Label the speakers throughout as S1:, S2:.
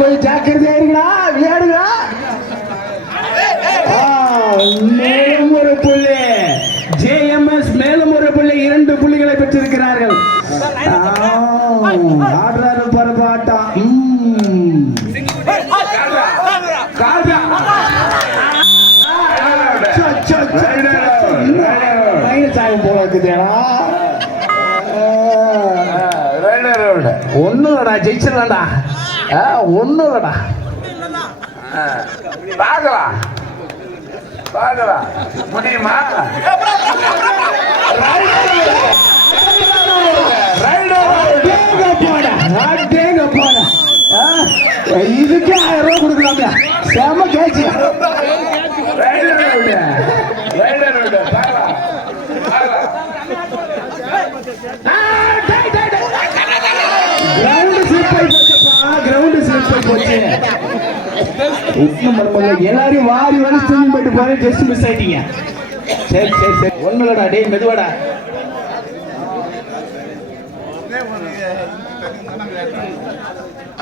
S1: கொஞ்சம் ஜாக்கிரதையா ஆ, மேலும் ஒரு புள்ளி. ஜேஎம்எஸ் மேலும் ஒரு புள்ளி. இரண்டு புள்ளிகளை பெற்றிருக்கிறார்கள். ஆடுறாரு பாருப்பா ஆட்டம் ம். ஜெயிச்சிடலாம்டா ஒண்ணுலடா
S2: பார்க்கலாம். பார்க்கலாம். முடியுமா?
S1: இதுக்கே ஆயிரம் ரூபாய் கொடுக்கலாமே. செம catchy
S2: rider road rider road பார்க்கலாம் பார்க்கலாம்
S1: கிரவுண்ட் ஸ்லிப் ஆகி போச்சுப்பா கிரவுண்ட் ஸ்லிப் ஆகி போச்சு மறுபடியும் இல்ல. எல்லாரையும் வாரி வாரி ஸ்விமிங் போயிட்டு போறேன். ஜஸ்ட் மிஸ் ஆயிட்டீங்க. சரி சரி சரி. ஒண்ணுலடா டேய் மெதுவாடா.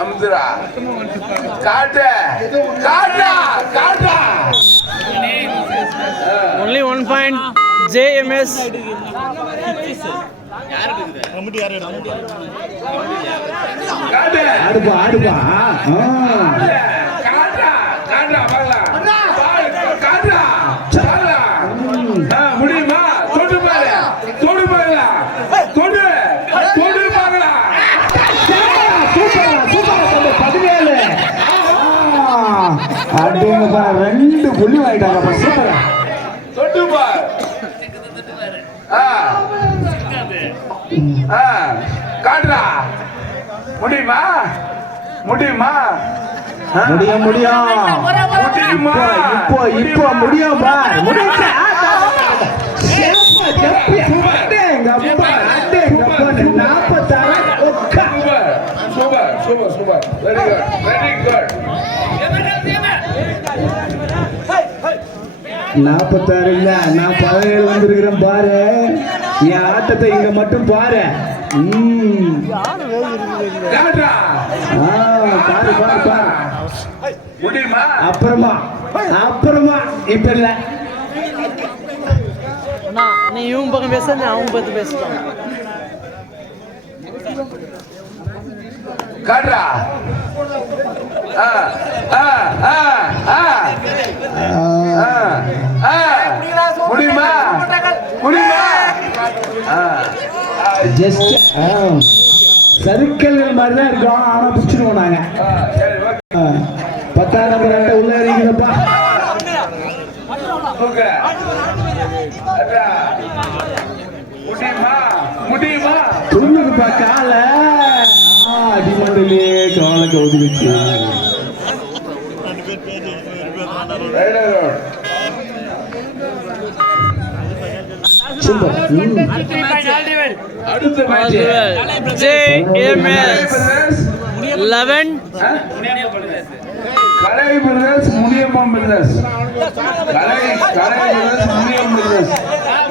S2: அமுதுரா. காட்டு. காட்டா காட்டா.
S3: Only one point. JMS
S2: காட்டு.
S1: ஆடுப்பா ஆடுப்பா. ஆ.
S2: ஆ. காட்டுடா. முடியுமா? முடியுமா? ஆ?
S1: முடியும் இப்போ இப்போ முடியும்?
S2: Super super very good very good
S1: நாப்பத்தாறு இல்ல நான் பதினேழு வந்திருக்கிறேன் பாரு. என் ஆட்டத்தை இங்க மட்டும் பாரு. பாரு பாரு பாரு. அப்புறமா அப்புறமா இப்ப இல்ல.
S3: நீ இவங்க பக்கம் பேச நான் அவங்க பத்தி பேசலாம்
S2: முடியுமா முடியுமா ஆ
S1: ஜஸ்ட் சர்க்கிள் மாதிரி தான் இருக்கும் ஆனா பிடிச்சிருவோம் நாங்க.
S2: ஆ,
S1: ஆ, பத்தாம் நம்பர் அட்டை உள்ள இருக்கீங்கப்பா
S2: முடியுமா? முடியுமா?
S1: துண்ணுக்குப்பா கால அடிமண்டலே காலை கவுதி வச்சு.
S2: ரைடர் ரோட்
S1: சூப்பர் ம்.
S2: அடுத்த match
S3: JMS 11
S2: Kalai brothers Muniyamman brothers Kalai Kalai brothers Muniyam brothers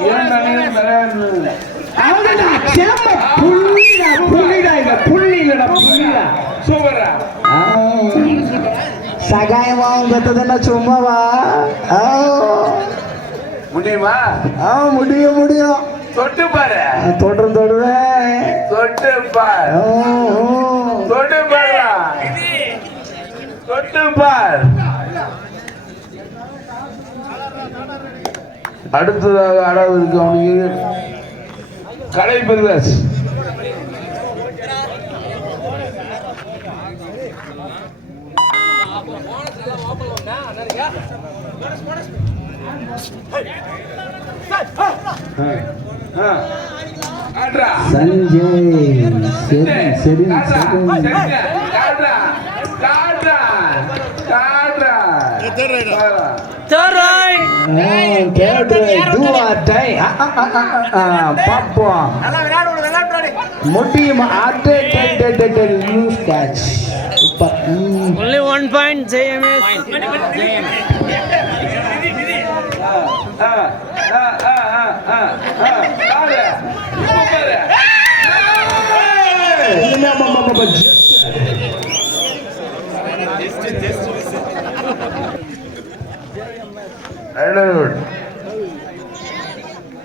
S2: இரண்டு
S1: புள்ளிடா புள்ளிடா புள்ளி இல்லடா புள்ளிடா
S2: சூப்பரா
S1: சகாயமாவும் கத்ததுன்னா சும்மாவா.
S2: முடியுமா?
S1: ஆ முடியும் முடியும்.
S2: தொட்டு பாரு.
S1: தொடர் தொடுவேன்.
S2: தொட்டு பார். தொட்டு பாரு. தொட்டு பார். அடுத்ததாக அளவு இருக்கு அவனுக்கு கலை பிரதர்ஸ்
S1: சஞ்சய் சரி சரி. சரி
S2: சரிங்க. காட்ரா. காட்ரா. காட்ரா.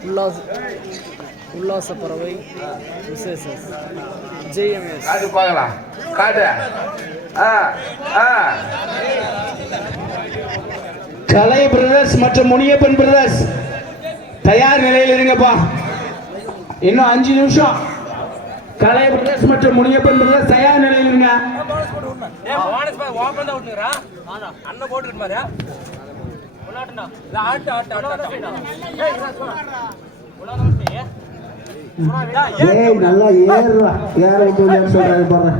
S3: உல்லாஸ் உல்லாச பறவை விசேஷஸ் ஜேஎம்எஸ்
S2: காட்டு பார்க்கலாம் காட்டு ஆ ஆ
S1: கலை பிரதர்ஸ் மற்றும் முனியப்பன் பிரதர்ஸ் தயார் நிலையில் இருங்கப்பா. இன்னும் அஞ்சு நிமிஷம். கலை பிரதர்ஸ் மற்றும் முனியப்பன் பிரதர்ஸ் தயார் நிலையில் இருங்க. ஏய் நல்லா ஏறுறா ஏற சொல்றாரு பாரு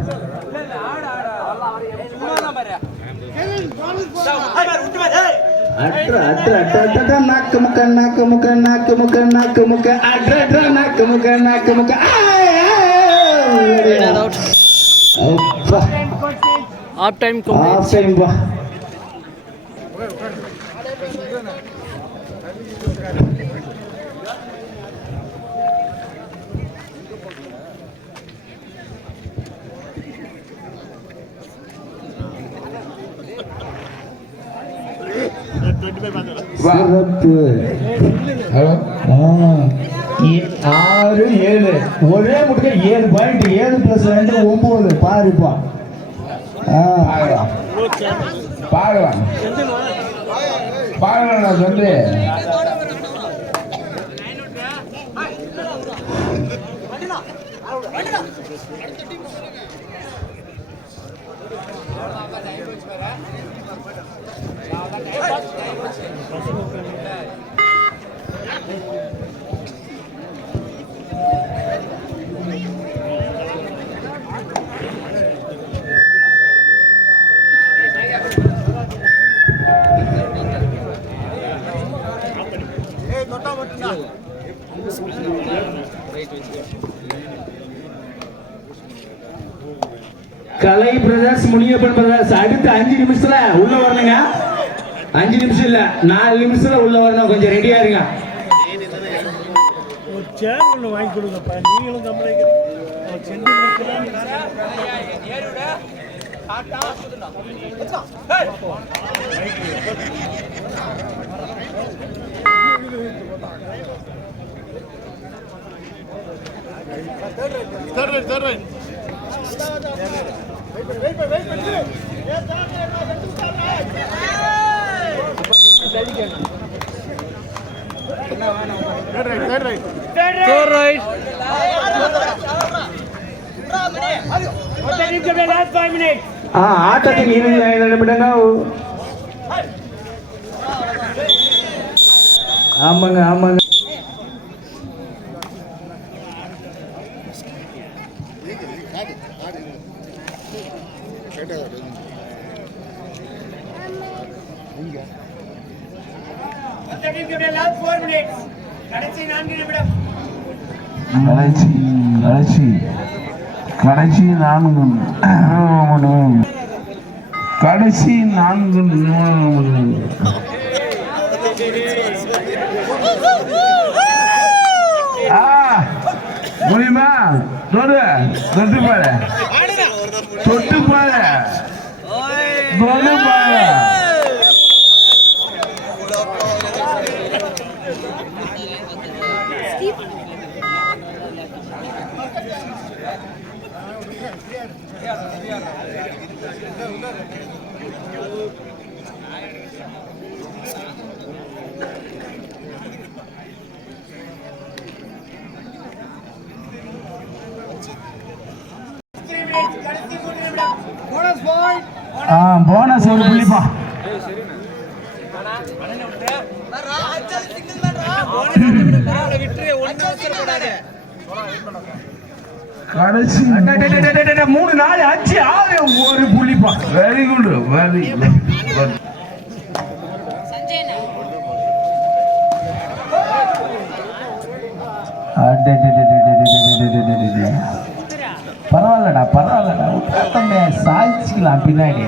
S1: Half
S3: time
S1: complete. Half
S2: time.
S1: சிறப்பு. ஆறு ஏழு. ஒரே முட்டுக்க ஏழு பாயிண்ட் ஏழு பிளஸ் ரெண்டு ஒன்பது பாருப்பா
S2: பார்க்கலாம் பார்க்கலாம் நான் சொல்லு.
S1: கலை பிரதர்ஸ் முனியப்பன் பிரதர்ஸ் அடுத்த அஞ்சு நிமிஷத்துல உள்ள வரணுங்க அஞ்சு நிமிஷம் இல்ல நாலு நிமிஷத்துல உள்ள வரணும் கொஞ்சம் ரெடியா இருங்க
S4: ஒரு சேர் ஒன்று வாங்கி கொடுங்கப்பா நீங்களும் கம்பெனிக்கு சென்று
S3: ஃபோர் ரைட்
S1: ஆ ஆட்டத்தின் ஆமாங்க ஆமாங்க.
S2: கடைசி கடைசி. கடைசி நான்கு. கடைசி நான்கு ஆ முடியுமா தொடு தொட்டு பாரு. தொட்டு பாரு. தொட்டு பாரு.
S1: ஆ போனஸ் ஒரு புள்ளிப்பா.
S2: கடைசி
S1: மூணு நாலு அஞ்சு ஆறு ஒரு புள்ளிப்பா.
S2: வெரி குட் வெரி குட்
S1: பரவாயில்லடா பரவாயில்லடா. தம்பி சாதிச்சுக்கலாம் பின்னாடி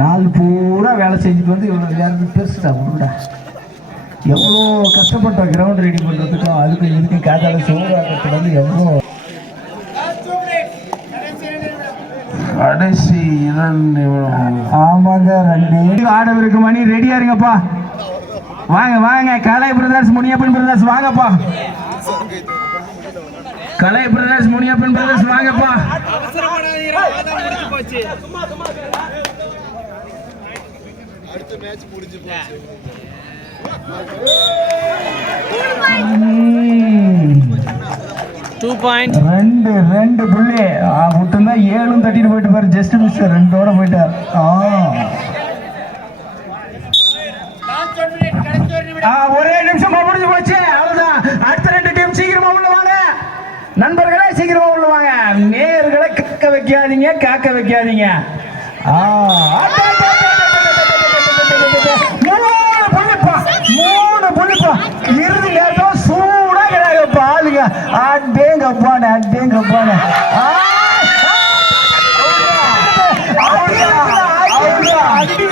S1: நாள் பூரா வேலை செஞ்சுட்டு வந்து இவ்வளோ எல்லாருமே பெருசுடா உருடா எவ்வளோ கஷ்டப்பட்டோம் கிரவுண்ட் ரெடி பண்ணுறதுக்கும் அதுக்கும் இதுக்கும் காதால சோறாக்கிறதுக்கு வந்து எவ்வளோ.
S2: கடைசி இரண்டு
S1: ஆமாங்க ரெண்டு. ஆடவருக்கு மணி ரெடியா இருங்கப்பா. வாங்க வாங்க. கலை பிரதர்ஸ் முனியப்பன் பிரதர்ஸ் வாங்கப்பா. கலை பிரதர்ஸ் முனியப்பன் பிரதர்ஸ் வாங்கப்பா. ம்.
S3: டூ பாயிண்ட்
S1: ரெண்டு ரெண்டு புள்ளி. விட்டுருந்தா ஏழும் தட்டிட்டு போயிட்டு பாரு. ஜஸ்ட் மிஸ் ரெண்டோட போயிட்டார் ஆ. ஒரே நிமிஷம் முடிஞ்சு போச்சு அவ்வளவுதான் அடுத்த ரெண்டு டீம் சீக்கிரமா உள்ளவாங்க நண்பர்களே சீக்கிரமா உள்ளவாங்க நேர்களை கக்க வைக்காதீங்க காக்க வைக்காதீங்க மூணு புள்ளிப்பா மூணு புள்ளிப்பா இறுதி நேரத்தில் சூடா கிடையாது ஆளுங்க அட்டேங்க போன அட்டேங்க போன அடி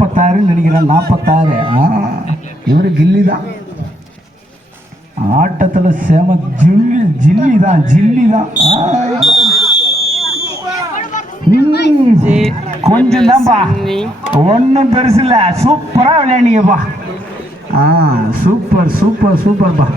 S1: நண்பா நாற்பத்தாறு நினைக்கிறேன் நாற்பத்தாறு இவரு கில்லி தான். ஆட்டத்துல செம ஜில்லி ஜில்லி தான் ஜில்லி தான். கொஞ்சம் தான்ப்பா ஒன்றும் பெருசு இல்லை. சூப்பராக விளையாண்டீங்கப்பா ஆ சூப்பர் சூப்பர் சூப்பர்ப்பா.